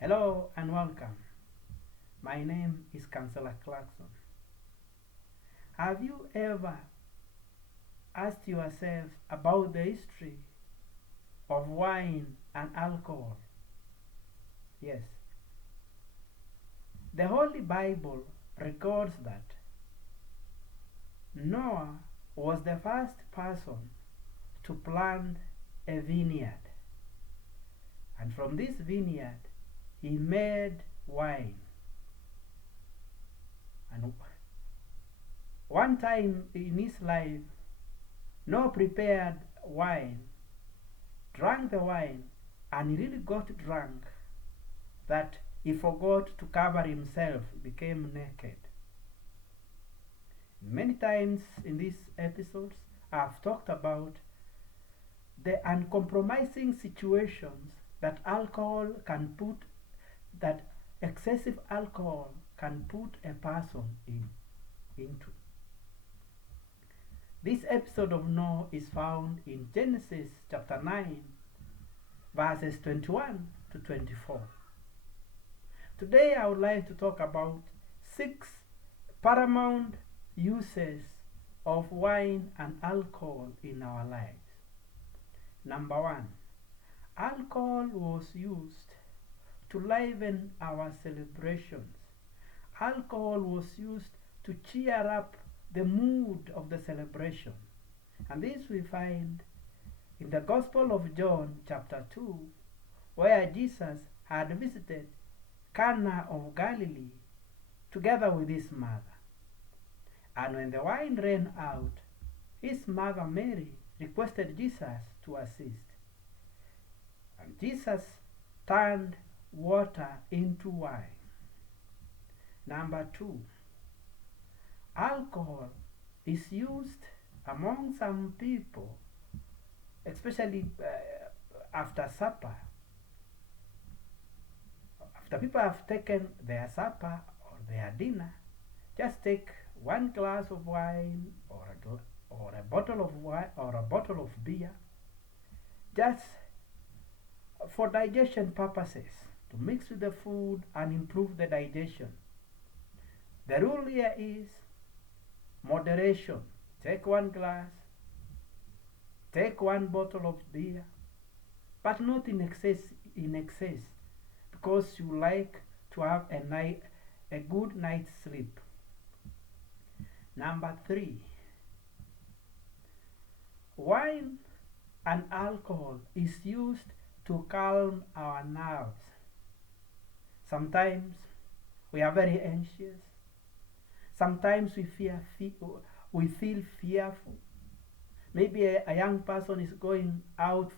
Hello and welcome. My name is Councillor Clarkson. Have you ever asked yourself about the history of wine and alcohol? Yes. The Holy Bible records that Noah was the first person to plant a vineyard, and from this vineyard he made wine. And one time in his life, Noah prepared wine, drank the wine, and he really got drunk that he forgot to cover himself, became naked. Many times in these episodes, I've talked about the uncompromising situations that excessive alcohol can put a person into. This episode of Noah is found in Genesis chapter 9, verses 21 to 24. Today I would like to talk about 6 paramount uses of wine and alcohol in our lives. Number 1, alcohol was used to liven our celebrations. Alcohol was used to cheer up the mood of the celebration. And this we find in the Gospel of John chapter 2, where Jesus had visited Cana of Galilee together with his mother. And when the wine ran out, his mother Mary requested Jesus to assist. And Jesus turned water into wine. Number 2, alcohol is used among some people, especially after supper. After people have taken their supper or their dinner, just take one glass of wine or a bottle of wine or a bottle of beer, just for digestion purposes, to mix with the food and improve the digestion. The rule here is moderation. Take one glass, take one bottle of beer, but not in excess, because you like to have a good night's sleep. Number 3, wine and alcohol is used to calm our nerves. Sometimes we are very anxious. Sometimes we feel fearful. Maybe a young person is going out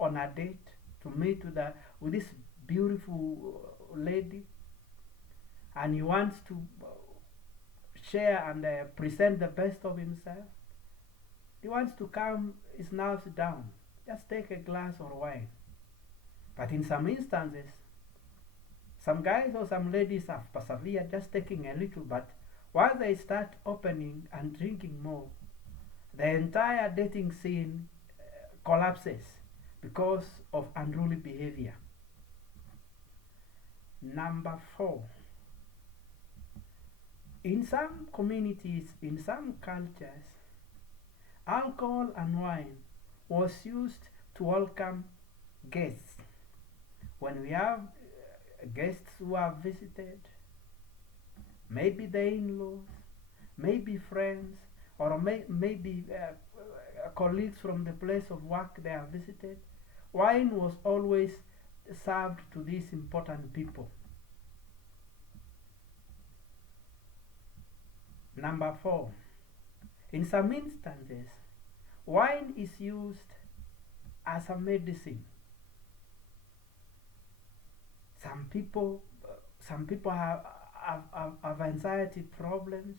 on a date to meet with this beautiful lady, and he wants to share and present the best of himself. He wants to calm his nerves down. Just take a glass of wine. But in some instances, some guys or some ladies have persevered just taking a little, but once they start opening and drinking more, the entire dating scene collapses because of unruly behavior. Number 4, in some communities, in some cultures, alcohol and wine was used to welcome guests. When we have guests who have visited, maybe the in-laws, maybe friends, or maybe colleagues from the place of work they have visited, wine was always served to these important people. Number 4, in some instances, wine is used as a medicine. Some people have anxiety problems.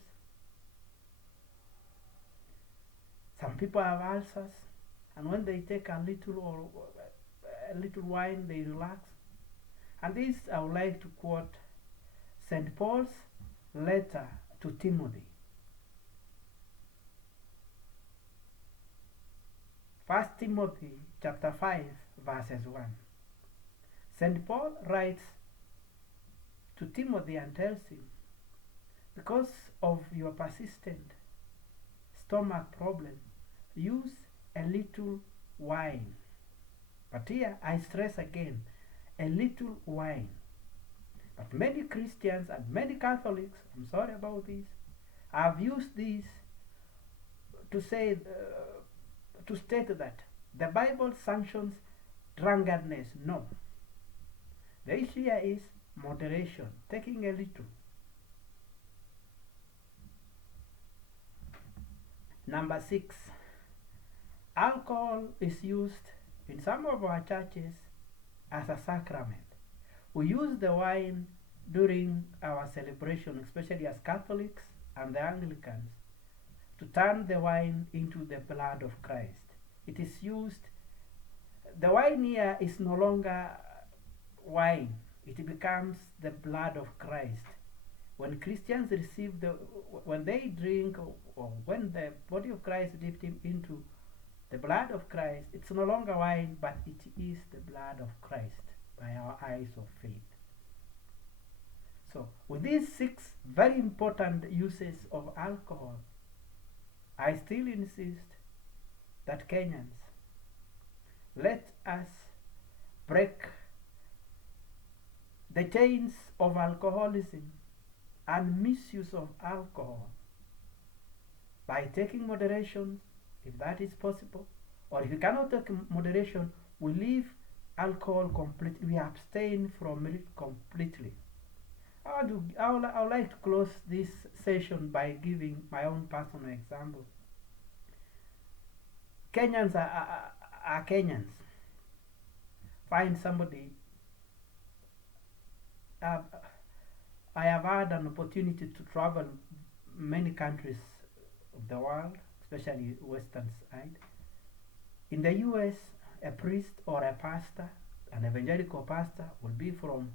Some people have ulcers, and when they take a little wine, they relax. And this I would like to quote St. Paul's letter to Timothy. 1 Timothy chapter 5 verses 1. St. Paul writes to Timothy and tells him, because of your persistent stomach problem, use a little wine. But here I stress again, a little wine. But many Christians and many Catholics, I'm sorry about this, have used this to say, to state that the Bible sanctions drunkenness. No. The issue here is moderation, taking a little. Number 6, alcohol is used in some of our churches as a sacrament. We use the wine during our celebration, especially as Catholics and the Anglicans, to turn the wine into the blood of Christ. It is used, the wine here is no longer wine, it becomes the blood of Christ. When Christians receive when they drink, or when the body of Christ dipped him into the blood of Christ, it's no longer wine, but it is the blood of Christ by our eyes of faith. So, with these 6 very important uses of alcohol, I still insist that Kenyans, let us break the chains of alcoholism and misuse of alcohol by taking moderation, if that is possible, or if you cannot take moderation, we leave alcohol completely, we abstain from it completely. I would like to close this session by giving my own personal example. Kenyans are Kenyans. Find somebody. I have had an opportunity to travel many countries of the world, especially western side. In the US, a priest or a pastor, an evangelical pastor, will be from,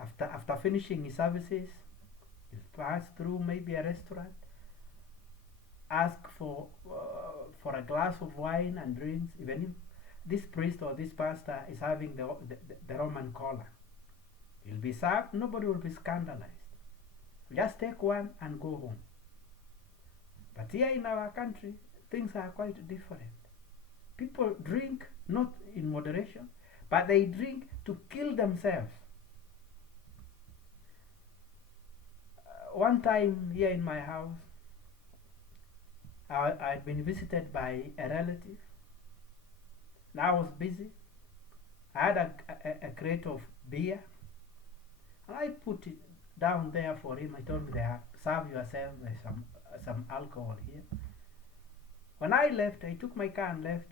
after finishing his services, he'll pass through maybe a restaurant, ask for a glass of wine and drinks, even if this priest or this pastor is having the Roman collar. He'll be served, nobody will be scandalized. Just take one and go home. But here in our country, things are quite different. People drink not in moderation, but they drink to kill themselves. One time here in my house, I'd been visited by a relative. Now I was busy. I had a crate of beer, and I put it down there for him. I told him, serve yourself, there's some alcohol here. When I left, I took my car and left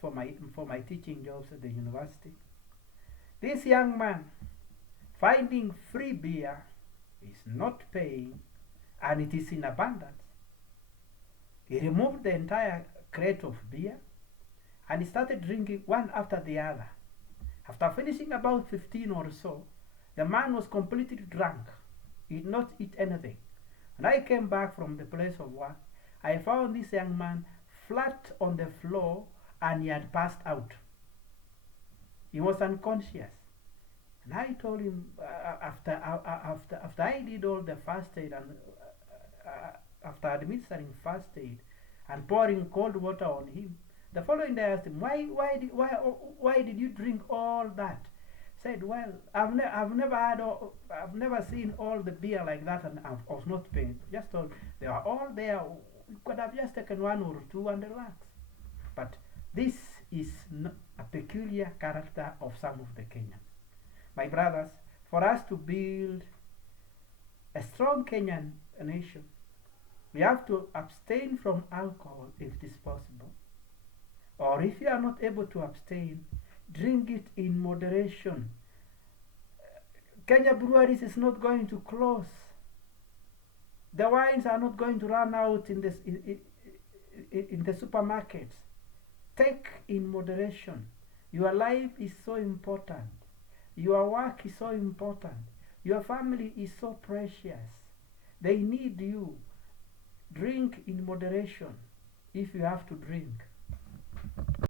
for my teaching jobs at the university. This young man, finding free beer, is not paying, and it is in abundance. He removed the entire crate of beer, and he started drinking one after the other. After finishing about 15 or so, the man was completely drunk. He did not eat anything. When I came back from the place of work, I found this young man flat on the floor, and he had passed out. He was unconscious. And I told him, after I did all the first aid, and after administering first aid and pouring cold water on him, the following day I asked him, why did you drink all that? Said, well, I've never seen all the beer like that, and I was not paying. Just told, they are all there. You could have just taken one or two and relaxed. But this is a peculiar character of some of the Kenyans. My brothers, for us to build a strong Kenyan nation, we have to abstain from alcohol if it is possible. Or if you are not able to abstain, drink it in moderation. Kenya breweries is not going to close. The wines are not going to run out in the supermarkets. Take in moderation. Your life is so important. Your work is so important. Your family is so precious. They need you. Drink in moderation if you have to drink.